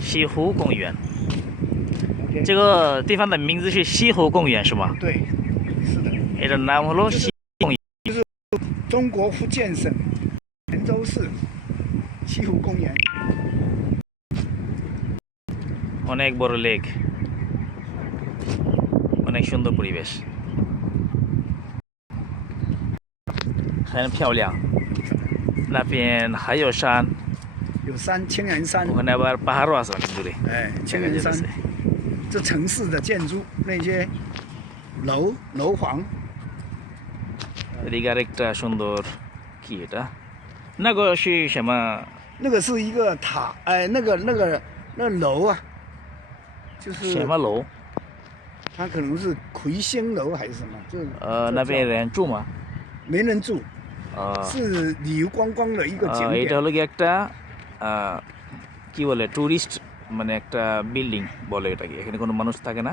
西湖公园。这个地方的名字是西湖公园是吗？对，是的。এটার নাম হলো西公园。中国福建省泉州市西湖公园。অনেক বড় লেক, অনেক সুন্দর পরিবেশ, 很漂亮。那边还有山，有山，青岩山。ওখানে আবার পাহাড়ও আছে অনেক দূরে। 哎，青岩山，这城市的建筑那些楼房。এদিকে আরেকটা সুন্দর কি এটা? 那个是什么？那个是一个塔，哎，那楼啊，就是什么楼？它可能是魁星楼还是什么？那边有人住吗？没人住。是旅游观光的一个景点。এটা হলো কি একটা কি বলে টুরিস্ট মানে একটা বিল্ডিং বলে এটাকে। এখানে কোনো মানুষ থাকে না,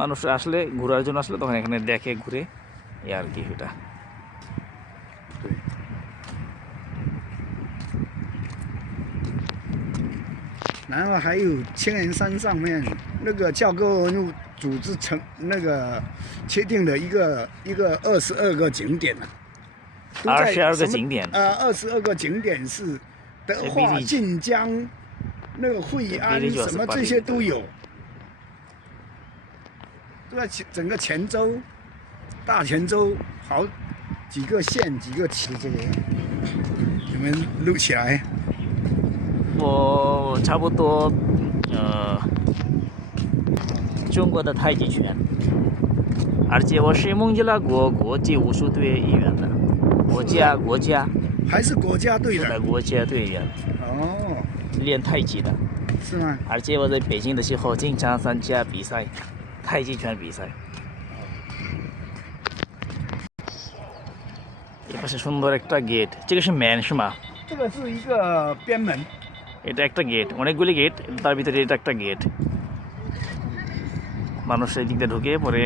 মানুষ আসলে ঘোরার জন্য আসলে তখন এখানে দেখে ঘুরে এই আর কি এটা। 然后还有青岩山上面那个教科文物组织确定的一个22个景点呢。22个景点。22个景点是德化、晋江、那个惠安什么这些都有。在整个泉州、大泉州好几个县、几个区，这个你们录起来。我差不多中国的太极拳，而且我是孟加拉国际武术队一员的，国家还是国家队的国家队员。哦，练太极的。是吗？而且我在北京的时候经常参加比赛，太极拳比赛。এপাশে সুন্দর একটা গেট, 这个是门是吗？这个是一个边门。এটা একটা গেট, অনেকগুলি গেট, তার ভিতরে এটা একটা গেট। মানুষ এই দিক দিয়ে ঢুকে পরে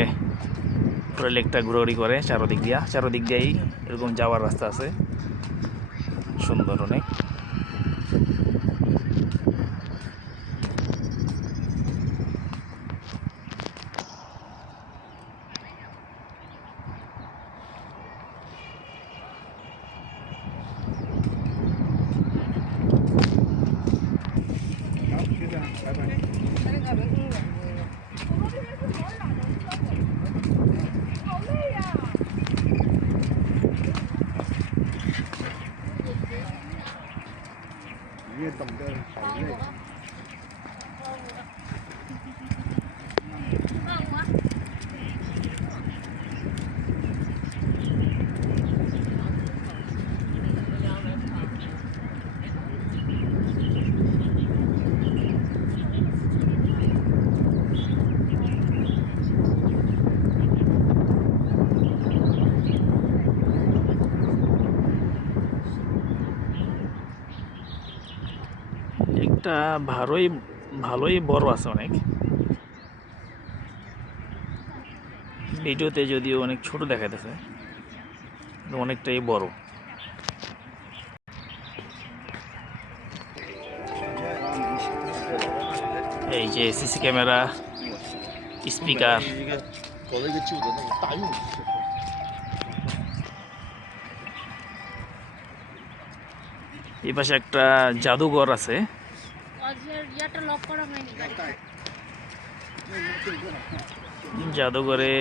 পুরো লেকটা ঘোরাঘুরি করে চারদিক দিয়েই এরকম যাওয়ার রাস্তা আছে, সুন্দর অনেক।你也懂得好累。একটা ভালোই বড় আছে অনেক, ভিডিওতে যদিও অনেক ছোট দেখাইতেছে, অনেকটাই বড়। এই যে সিসি ক্যামেরা, স্পিকার, এই পাশে একটা জাদুঘর আছে। জাদুঘরে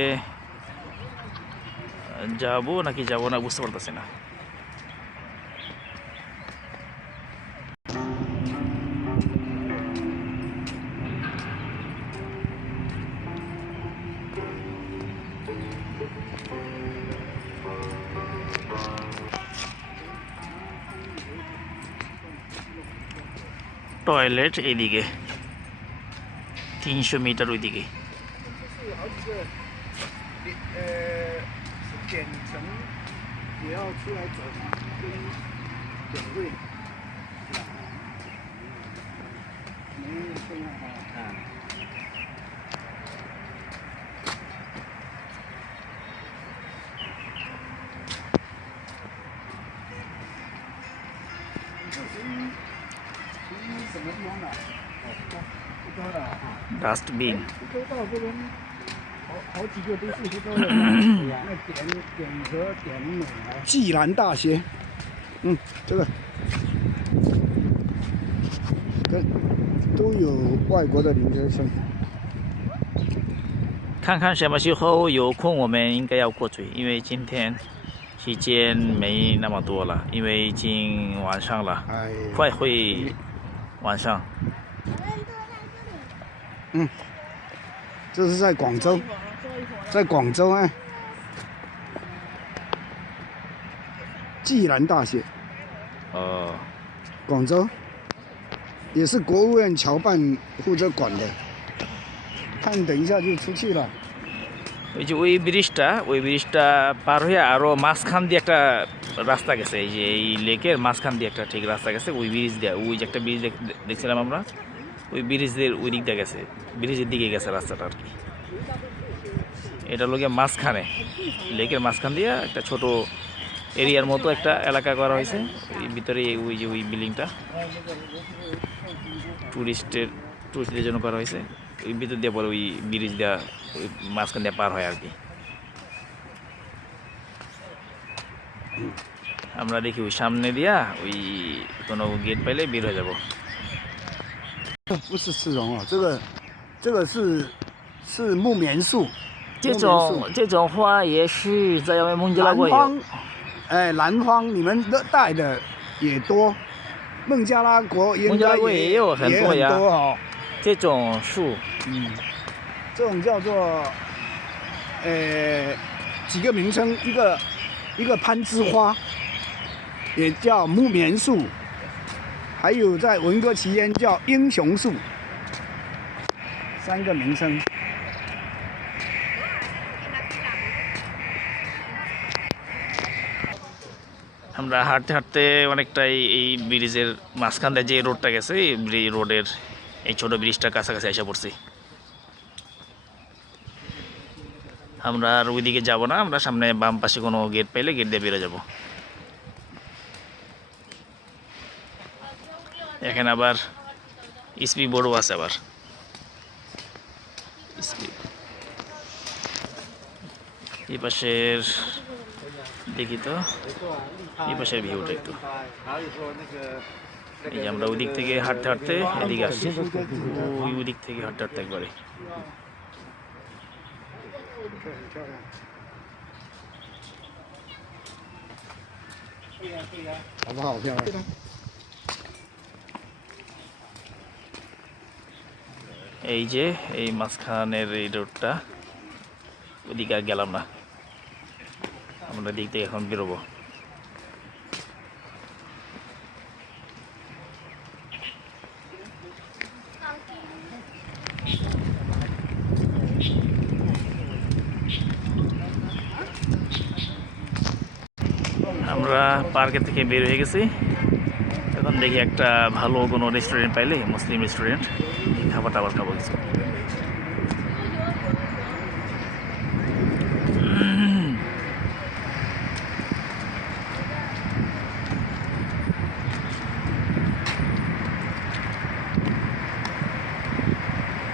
যাবো নাকি যাবো না বুঝতে পারতেছি না। টয়লেট এইদিকে 300 মিটার ওইদিকে।是点层也要出来走跟点位，没这样哈。这属于什么地方？了，不多了啊。 ডাস্টবিন 都到这边，好几个都是不多的。那点和点美来。济南大学，这个，都有外国的留学生。 看看什么时候有空，我们应该要过去，因为今天时间没那么多了，因为已经晚上了，哎，快会晚上。这是在广州，在广州哎，济南大学，广州，也是国务院侨办负责管的。看，等一下就出去了。 ওই যে ওই ব্রিজটা পার হয়ে আরো মাঝখান দিয়ে একটা রাস্তা গেছে, এই যে এই লেকের মাঝখান দিয়ে একটা ঠিক রাস্তা গেছে, ওই ব্রিজ দিয়ে, ওই যে একটা ব্রিজ দেখছিলাম আমরা, ওই ব্রিজের ওই দিক দিয়ে গেছে, ব্রিজের দিকে গেছে রাস্তাটা আর কি। এটা লোকে মাঝখানে, লেকের মাঝখান দিয়ে একটা ছোট এরিয়ার মতো একটা এলাকা করা হয়েছে, ওই ভিতরে ওই যে ওই বিল্ডিংটা টুরিস্টদের জন্য করা হয়েছে, ওই ভিতর দিয়ে পরে ওই ব্রিজ দেওয়া ওই মাঝখান দিয়ে পার হয় আর কি। আমরা দেখি ওই সামনে দিয়া ওই কোনো গেট পাইলে বের হয়ে যাব।不是丝绒哦，这个是木棉树。这种花也是在孟加拉国有。南方你们热带的也多，孟加拉国应该也有很多呀。哦。这种树，这种叫做几个名称，一个攀枝花，也叫木棉树，还有在文革期间叫英雄树，3个名称。আমরা হাঁটতে হাঁটতে অনেকটাই এই ব্রিজের মাঝখান দিয়ে যে রোডটা গেছে, এই রোডের এই ছোট ব্রিজটার কাছাকাছি এসে পড়ছি। আমরা আর ওইদিকে যাব না, আমরা সামনে বাম পাশে কোনো গেট পাইলে গেট দিয়ে বেরো যাব। এখানে আবার স্পিড বোর্ডও আছে, আবার এই পাশের দেখি তো, এই পাশের ভিউটা একটু, এই যে আমরা ওই দিক থেকে হাঁটতে হাঁটতে এদিকে আসছি, ওই দিক থেকে হাঁটতে হাঁটতে একবারে好不好？漂亮。এই যে এই মাঝখানের এই রোডটা, ওইদিকে আর গেলাম না, আমরা দিক থেকে এখন বেরোবো। আমরা পার্কের থেকে বের হয়ে গেছি, এখন দেখি একটা ভালো কোনো রেস্টুরেন্ট পাইলে, মুসলিম রেস্টুরেন্ট, খাবার টাবার খাবো কিছু।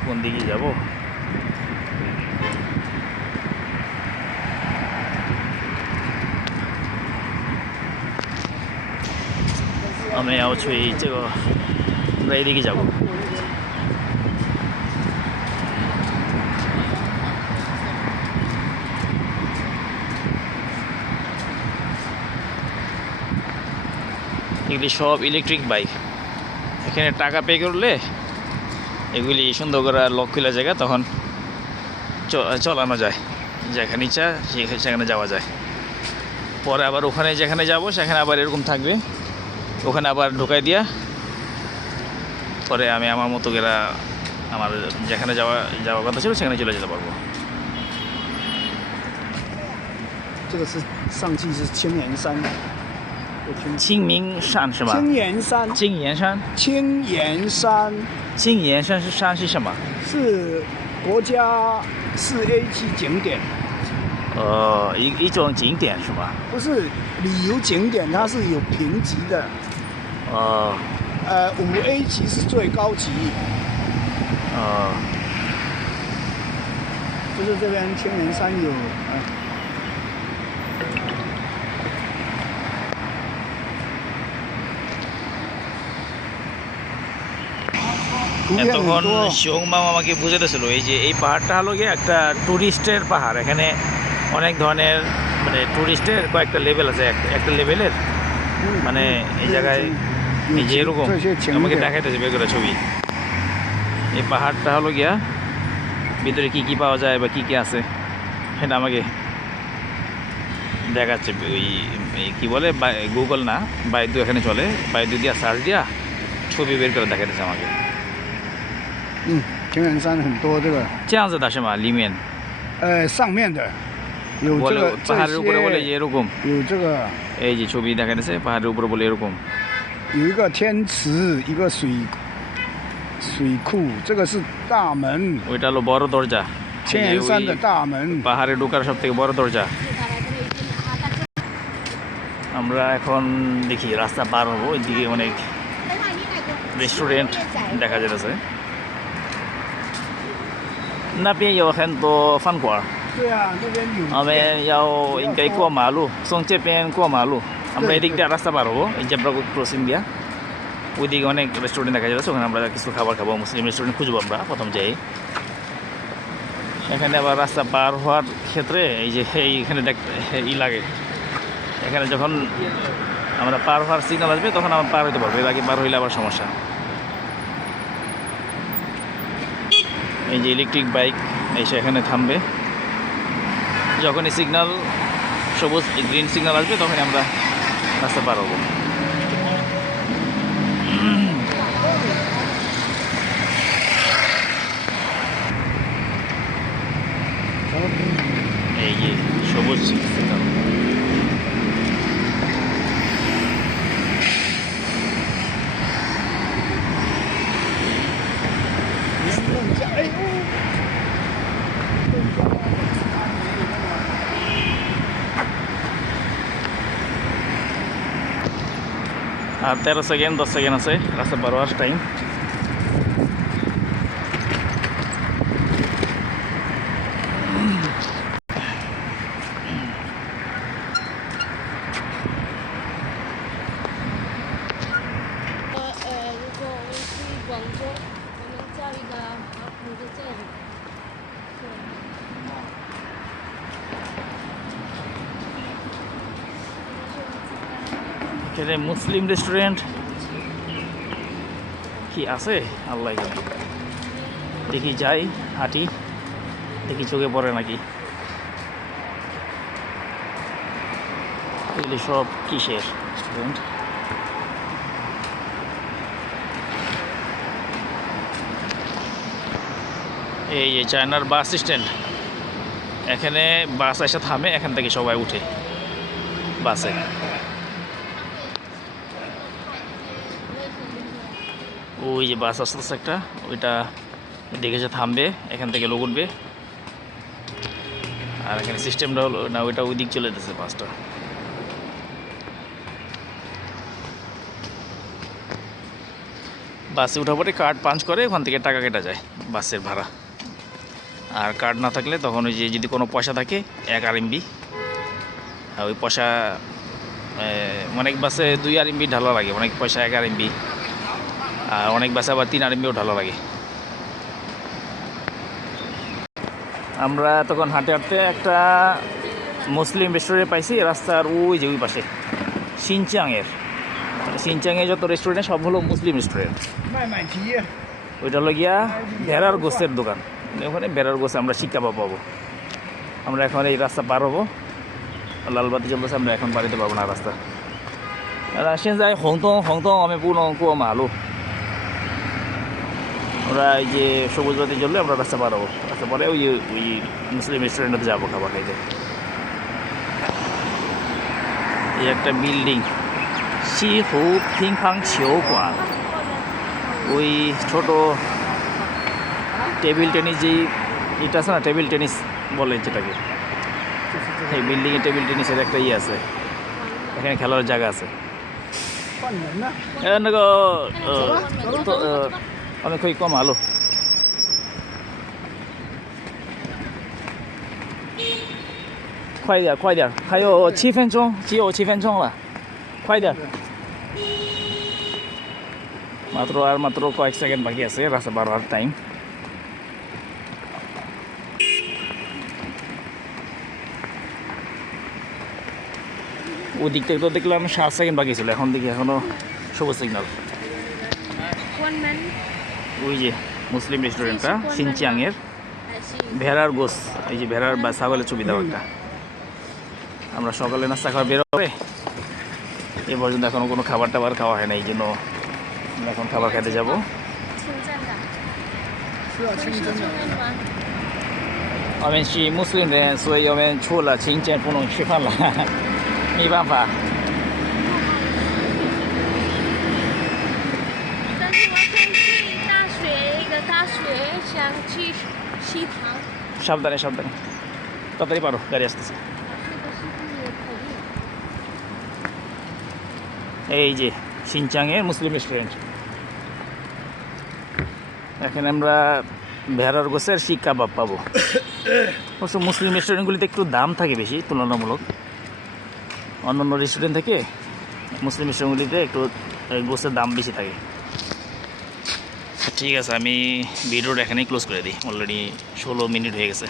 কোন দিকে যাবো?我们要去这个瑞丽যাব। এগুলি সব ইলেকট্রিক বাইক, এখানে টাকা পে করলে এগুলি সুন্দর করে লক খোলা জায়গা, তখন চালানো যায়, যেখানে ইচ্ছা সেখানে যাওয়া যায়। পরে আবার ওখানে যেখানে যাব সেখানে আবার এরকম থাকবে, ওখানে আবার ঢোকাই দিয়া পরে আমি আমার মতো করে আমার যেখানে যাওয়ার কথা ছিল সেখানে চলে যেতে পারবো। 这个是上去是青岩山，清明山是吧？青岩山，青岩山，青岩山，青岩山是山是什么？是国家4A 级景点。一种景点是吧？不是旅游景点，它是有评级的。5A 级是最高级，哦，就是这边天元山有图片很 তখন 多。 শিওং মামা আমাকে বুঝে দিয়েছিল এই যে এই পাহাড়টা হলো গিয়ে একটা টুরিস্টের পাহাড়। এখানে অনেক ধরনের মানে টুরিস্টের কয়েকটা লেভেল আছে, একটা লেভেলের মানে এই জায়গায় এই যে এরকম আমাকে দেখাইতেছে বের করে ছবি। এই পাহাড়টা হলো গিয়া ভিতরে কি কি পাওয়া যায় বা কি কি আছে সেটা আমাকে দেখাচ্ছে। ওই কি বলে গুগল না, বাইদু এখানে চলে, বাইদু দিয়া সার্চ দিয়া ছবি বের করে দেখাইতেছে আমাকে। 天元山很多这个，这样子的是吗？里面上面的有这 বলে 个 পাহাড়ের উপরে বলে 这 যে 些， এরকম 有这个 এই যে ছবি দেখাইতেছে পাহাড়ের উপরে বলে এরকম। 有一个天池，一个水库，这个是大门， ওইটা হলো বড় দরজা, 天元山的大门。 পাহাড়ে ঢোকার সব থেকে বড় দরজা। আমরা এখন দেখি রাস্তা পার হবো, ওইদিকে অনেক রেস্টুরেন্ট দেখা যাচ্ছে। 那边有很多饭馆，对啊，那边有。我们要应该过马路，从这边过马路。আমরা এদিক দিয়ে রাস্তা পার হবো, এই জেব্রা ক্রসিং দিয়া ওইদিকে অনেক রেস্টুরেন্ট দেখা যাচ্ছে, ওখানে আমরা কিছু খাবার খাবো। মুসলিম রেস্টুরেন্ট খুঁজবো আমরা প্রথম যাই। এখানে আবার রাস্তা পার হওয়ার ক্ষেত্রে এই যে এইখানে দেখতে লাগে, এখানে যখন আমরা পার হওয়ার সিগন্যাল আসবে তখন আমরা পার হইতে পারবো, এর আগে পার হইলে আবার সমস্যা। এই যে ইলেকট্রিক বাইক এসে এখানে থামবে, যখনই সিগন্যাল সবুজ গ্রিন সিগন্যাল আসবে তখন আমরা রাস্তা পার হবো। এই যে সবুজ সিগন্যাল।哎呦！ আর 13 সেকেন্ড 10 সেকেন্ড আছে রাস্তা পার হওয়ার টাইম। এখানে মুসলিম রেস্টুরেন্ট কি আছে আল্লাহ জানে। দেখি যাই, হাঁটি, দেখি চোখে পড়ে নাকি। এগুলি সব কিসের রেস্টুরেন্ট? এই যে চায়নার বাস স্ট্যান্ড, এখানে বাস এসে থামে, এখান থেকে সবাই উঠে বাসে। ওই যে বাস আসতেছে একটা, ওইটা দেখেছে থামবে, এখান থেকে লোক উঠবে। আর এখানে সিস্টেমটা হলো না, ওইটা ওই দিক চলে যেতেছে বাসটা। বাসে ওঠার পরে কার্ড পাঞ্চ করে ওখান থেকে টাকা কেটে যায় বাসের ভাড়া। আর কার্ড না থাকলে তখন ওই যে যদি কোনো পয়সা থাকে 1 RMB, ওই পয়সা অনেক বাসে 2 RMB ঢালা লাগে, অনেক পয়সা 1 RMB, আর অনেক বাসে আবার 3 RMBও ঢালা লাগে। আমরা তখন হাঁটতে হাঁটতে একটা মুসলিম রেস্টুরেন্ট পাইছি রাস্তার ওই যে ওই পাশে, সিনচাংয়ের। সিনচাংয়ে যত রেস্টুরেন্ট সব হলো মুসলিম রেস্টুরেন্ট। ওইটা হলো গিয়া ভেড়ার গোস্তের দোকান, ওখানে ভেড়ার গোস্ত আমরা শিক্ষা পাবো। আমরা এখন এই রাস্তা পার হবো, লালবাতি চলতেছে, আমরা এখন বাড়িতে পারবো না রাস্তা। 现在红灯我们不能过马路。আমরা এই যে সবুজ বাতি জ্বললে আমরা রাস্তা পার হবো, রাস্তা পরে ওই মুসলিম রেস্টুরেন্টে যাবো খাবার খাইতে। এই একটা বিল্ডিং, সিহু পিংপাং ছিউকুয়ান, ওই ছোট টেবিল টেনিস যেই এটা আছে না, টেবিল টেনিস বলে যেটাকে, এই বিল্ডিংয়ে টেবিল টেনিসের একটা আছে, এখানে খেলার জায়গা আছে। 换人呢。那个我们可以过马路。快一点，快一点，还有7分钟，只有7分钟了，快一点。মাত্র কয়েক সেকেন্ড বাকি আছে রাস্তা বার হওয়ার টাইম। ওই দিক থেকে তো দেখলাম 7 সেকেন্ড বাকি ছিল, এখন দেখি এখনো সবুজ সিগন্যাল। ওই যে মুসলিম রেস্টুরেন্টটা সিনচিয়াংয়ের ভেড়ার গোস, এই যে ভেড়ার বা ছাগলের ছবি দেওয়া একটা। আমরা সকালে নাস্তা খাওয়া বের হবে, এ পর্যন্ত এখনো কোনো খাবার টাবার খাওয়া হয় না, এই জন্য আমরা এখন খাবার খেতে যাব। 是啊，清真的。我们是穆斯林人，所以我们除了清真不能吃饭了，没办法。但是我想去大学，一个大学想去食堂。সাবধানে সাবধানে, তাড়াতাড়ি পারো, গাড়ি আসতেছে। এই যে সিনচাংয়ের মুসলিম রেস্টুরেন্ট, এখানে আমরা ভেড়ার গোসের শিক কাবাব পাবো। অবশ্য মুসলিম রেস্টুরেন্টগুলিতে একটু দাম থাকে বেশি তুলনামূলক, অন্যান্য রেস্টুরেন্ট থেকে মুসলিম রেস্টুরেন্টগুলিতে একটু গোসের দাম বেশি থাকে। ঠিক আছে, আমি ভিডিওটা এখানেই ক্লোজ করে দিই, অলরেডি 16 মিনিট হয়ে গেছে।